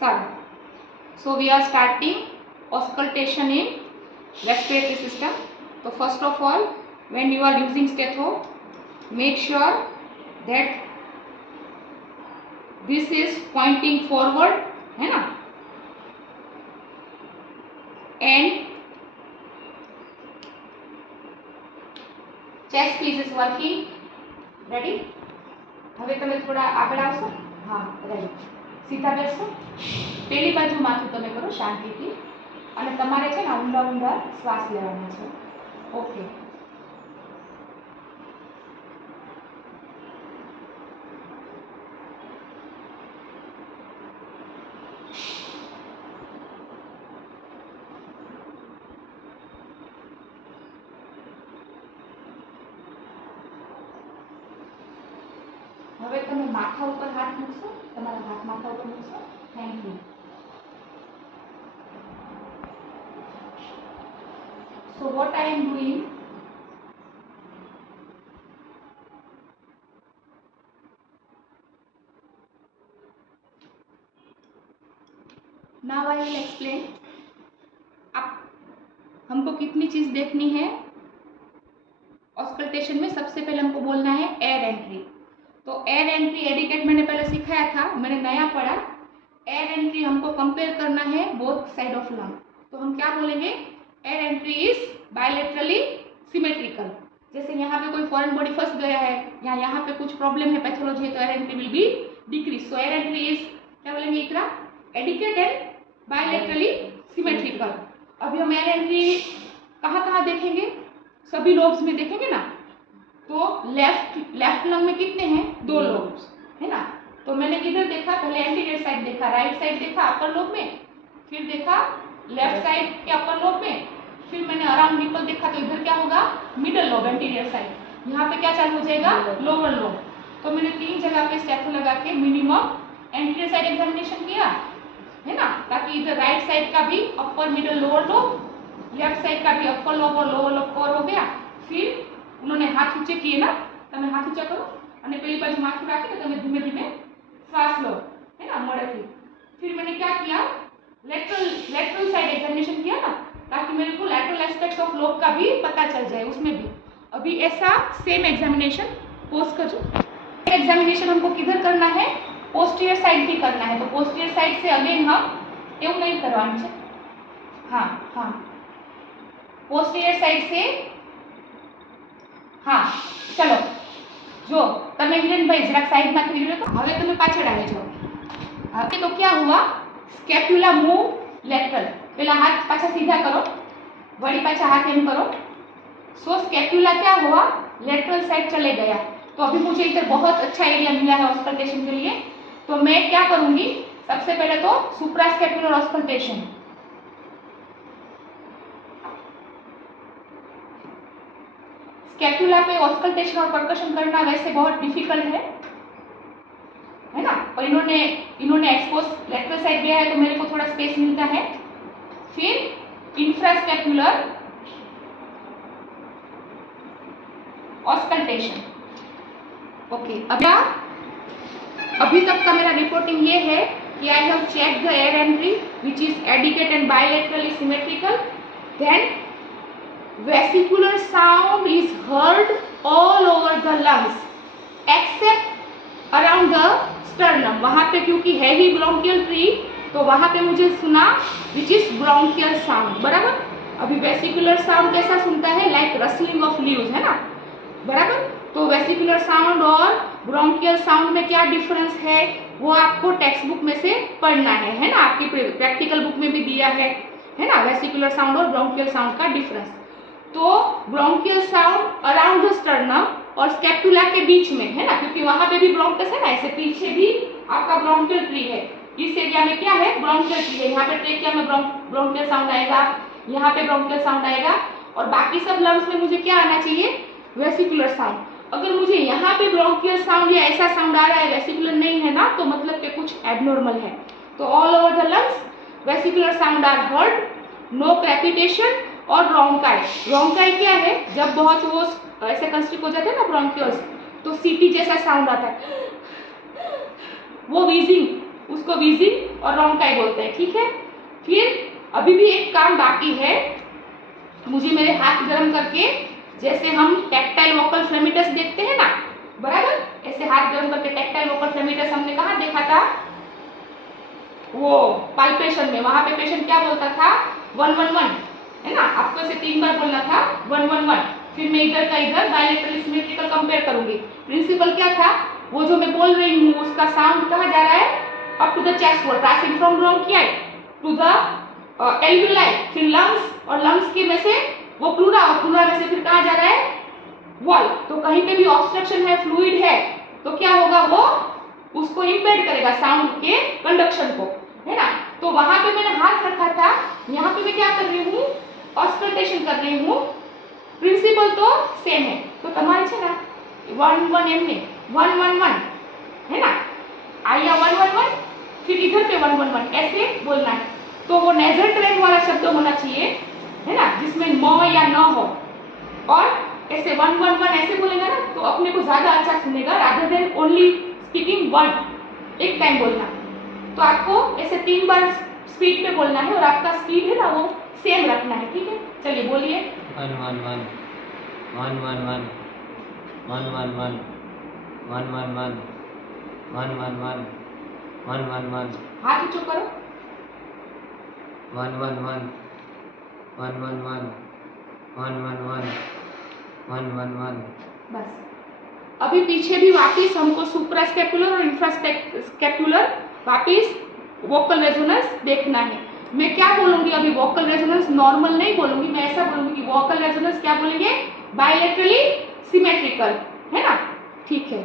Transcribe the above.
सारा. So we are starting auscultation in respiratory system. So first of all, when you are using stethoscope, make sure that this is pointing forward, है ना, and chest piece is working. Ready? હવે તમે થોડા આગળ આવશો. હા, ready. સીધા બેસો. પેલી બાજુ માથું તમે કરો શાંતિથી અને તમારે છે ને ઊંડા ઊંડા શ્વાસ લેવાનો છે. ઓકે. હવે તમે માથા ઉપર હાથ મૂકશો. તમારા હાથ માથા ઉપર મૂકશો. Thank you. So what I am doing, now I will explain. अब हमको कितनी चीज देखनी है ऑस्कल्टेशन में. सबसे पहले हमको बोलना है एयर एंट्री. तो एयर एंट्री एडिकेट मैंने पहले सिखाया था, मैंने नया पढ़ा. एयर एंट्री हमको कंपेयर करना है बोथ साइड ऑफ लंग. तो हम क्या बोलेंगे, air entry is bilaterally symmetrical. जैसे यहाँ पे कोई फॉरेन बॉडी फंस गया है या यहाँ पे कुछ प्रॉब्लम है, पैथोलॉजी है, तो air entry will be decrease. So air entry is क्या बोलेंगे इकरा, एडिकेट एंड बायलैटरली सिमेट्रिकल. अभी हम एयर एंट्री कहाँ कहाँ देखेंगे, सभी लोब्स में देखेंगे ना. तो लेफ्ट लंग में कितने हैं, 2 लोब्स है ना. तो मैंने किधर देखा, पहले एंटीरियर साइड देखा, राइट साइड देखा अपर लोब में, फिर देखा लेफ्ट साइड के अपर लोब में, फिर मैंने अराउंड निपल देखा. तो इधर क्या होगा, मिडल लोब एंटीरियर साइड. यहाँ पे क्या चालू हो जाएगा, लोअर लोब. तो मैंने 3 जगह पे स्टेथो लगा के मिनिमम एंटीरियर साइड एग्जामिनेशन किया है ना, ताकि इधर राइट साइड का भी upper middle lower lobe, left side का भी अपर लोब और लोअर लोब कवर हो गया. फिर उन्होंने हाथ ऊंचे किए ना, તમે હાથ ઊંચા કરો અને પેલી બાજુ માથું રાખીને તમે ધીમે ધીમે શ્વાસ લો है ना मोड़ेથી. फिर मैंने क्या किया, लेटरल साइड एग्जामिनेशन किया ना, ताकि मेरे को लेटरल एस्पेक्ट्स ऑफ लोब का भी पता चल जाए उसमें भी. अभी ऐसा सेम एग्जामिनेशन पोस्ट कर जो एग्जामिनेशन हमको किधर करना है, पोस्टीरियर साइड भी करना है. तो पोस्टीरियर साइड से अगेन हम એવું नहीं करवाना है. हाँ हाँ, पोस्टीरियर साइड से. हाँ चलो जो તમે હિરેનભાઈ જરાક સાઈડમાં થઈ રહ્યો તો હવે તમે પાછળ આવી જાઓ. હવે તો क्या हुआ, स्कैप्युला मूव लेटरल. पहला हाथ पाछा सीधा करो, वड़ी पाछा हाथ एम करो. सो स्कैप्युला क्या हुआ, लेटरल साइड चले गया. तो अभी मुझे इधर बहुत अच्छा एरिया मिला है ऑस्कल्टेशन के लिए. तो मैं क्या करूंगी, सबसे पहले तो सुप्रास्कैप्युलर ऑस्कल्टेशन. स्कैप्युला पे ऑस्कल्टेशन और परकशन करना वैसे बहुत डिफिकल्ट है ना. और इन्होंने एक्सपोज लेटरल साइड दिया है तो मेरे को थोड़ा स्पेस मिलता है. फिर इंफ्रास्कैप्युलर ऑस्कल्टेशन. ओके, अभी तक का मेरा रिपोर्टिंग ये है कि I have check the air entry which is adequate and bilaterally symmetrical. Then vesicular sound is heard all over the lungs except around the sternum. वहाँ पे क्योंकि है ही bronchial tree तो वहाँ पे मुझे सुना which is bronchial sound. बराबर. अभी वेसिकुलर साउंड कैसा सुनता है, लाइक रसलिंग ऑफ लीव्स है ना. बराबर. तो वेसिकुलर साउंड और ब्रोंकियल साउंड में क्या डिफरेंस है वो आपको टेक्स्ट बुक में से पढ़ना है ना. आपकी प्रैक्टिकल बुक में भी दिया है ना, वेसिकुलर साउंड और ब्रोंकियल साउंड का डिफरेंस. तो bronchial sound around the sternum और स्कैपुला के बीच में है ना, क्योंकि वहां पे भी ब्रोंकस है ना, ऐसे पीछे भी आपका ब्रोंकियल ट्री है. इस एरिया में क्या है, ब्रोंकियल ट्री है. यहाँ पे ट्रेकिया में ब्रोंकियल साउंड आएगा, यहाँ पे ब्रोंकियल साउंड आएगा. और बाकी सब लंग्स में मुझे क्या आना चाहिए, वेसिकुलर साउंड. अगर मुझे यहाँ पे ब्रोंकियल साउंड या ऐसा साउंड आ रहा है, वेसिकुलर नहीं है ना, तो मतलब कि कुछ एबनॉर्मल है. तो all over the lungs vesicular sound are heard, no crepitation. और ब्रोंकाई, ब्रोंकाई क्या है, जब बहुत वो ऐसे कंस्ट्रिक्ट हो जाते हैं ना ब्रोंकियल्स, तो सीटी जैसा साउंड आता है, वो वीजिंग, उसको वीजिंग और रोंकाई बोलते हैं, ठीक है। फिर अभी भी एक काम बाकी है, मुझे मेरे हाथ गर्म करके, जैसे हम टैक्टाइल वोकल फ्लेमिटस देखते हैं ना, बराबर, ऐसे हाथ गर्म करके टैक्टाइल वोकल फ्लेमिटस हमने कहाँ देखा था, वो पाल्पेशन में, वहां पे पेशेंट क्या बोलता था 111, है ना, आपको ऐसे 3 बार बोलना था 111, फिर मैं इधर का इधर बायलैटरल सिमेट्रिकल कंपेयर करूंगी। प्रिंसिपल क्या था, वो जो मैं बोल रही हूँ उसका साउंड कहाँ जा रहा है, up to the chest wall, passing from bronchi to the alveoli, फिर लंग्स, और लंग्स के में से वो प्लूरा, और प्लूरा में से फिर कहाँ जा रहा है वॉल। तो कहीं पे भी ऑब्स्ट्रक्शन है, फ्लूइड है, तो क्या होगा, वो उसको इंपेड करेगा साउंड के कंडक्शन को, है ना। तो वहां पे मैंने हाथ रखा था, यहाँ पे मैं क्या कर रही हूँ, ऑस्कल्टेशन कर रही हूँ। प्रिंसिपल तो सेम है, तो તમારે છે ને 1-1 એમને 1-1-1 है ना, आया 1-1-1, फिर इधर पे 1-1-1 ऐसे बोलना है। तो वो नेजल ट्रेन वाला शब्द होना चाहिए, है ना, जिसमें म या न हो, और ऐसे 1-1-1 ऐसे बोलेगा ना, तो अपने को ज्यादा अच्छा सुनेगा, रादर देन ओनली स्पीकिंग 1 एक टाइम बोलना। तो आपको ऐसे 3 बार स्पीड पे बोलना है, और आपका स्पीड है ना वो सेम रखना है, ठीक है। चलिए बोलिए 1-1-1 1-1-1 1-1-1 1-1-1 1-1-1 1-1-1 हाथ ऊंचो करो 1-1-1 1-1-1 1-1-1 1-1-1। बस। अभी पीछे भी वापिस हमको सुप्रास्कैपुलर और इंफ्रास्कैपुलर वापिस वोकल रेजोनेंस देखना है। मैं क्या बोलूंगी अभी, वोकल रेजोनेंस नॉर्मल नहीं बोलूंगी, मैं ऐसा बोलूंगी कि वोकल रेजोनेंस क्या बोलेंगे, बायलैटरली सिमेट्रिकल, है ना, ठीक है।